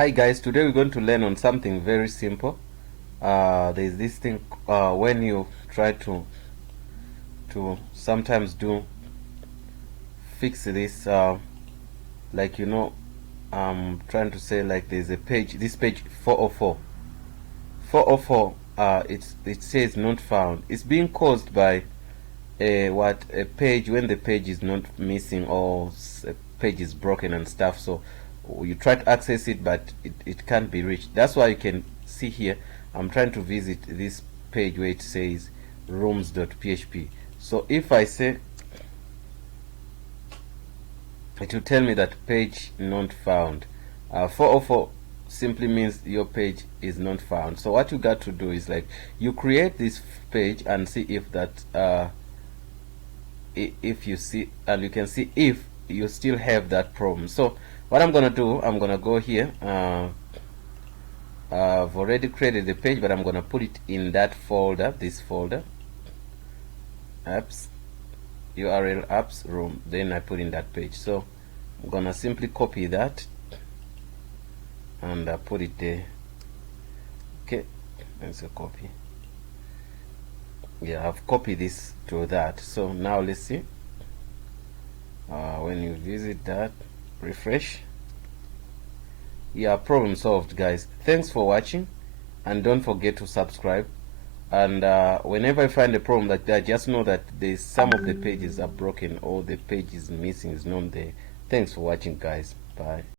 Hi guys, today we're going to learn on something very simple. There's this thing when you try to sometimes do fix this like I'm trying to say, like, there's a page, this page 404 it says not found. It's being caused by a page, when the page is not missing or a page is broken and stuff. So you try to access it, but it can't be reached. That's why you can see here I'm trying to visit this page where it says rooms.php. So if I say, it will tell me that page not found. 404 simply means your page is not found. So what you got to do is, like, you create this page and see if that if you see, and you can see if you still have that problem. So what I'm gonna do, I'm gonna go here. I've already created the page, but I'm gonna put it in that folder, this folder, apps, URL apps room. Then I put in that page. So I'm gonna simply copy that and put it there. Okay, that's a copy. Yeah, I've copied this to that. So now let's see. When you visit that, refresh. Yeah, problem solved, guys. Thanks for watching, and don't forget to subscribe. And whenever I find a problem like that, just know that there's some of the pages are broken or the page is missing, is not there. Thanks for watching, guys. Bye.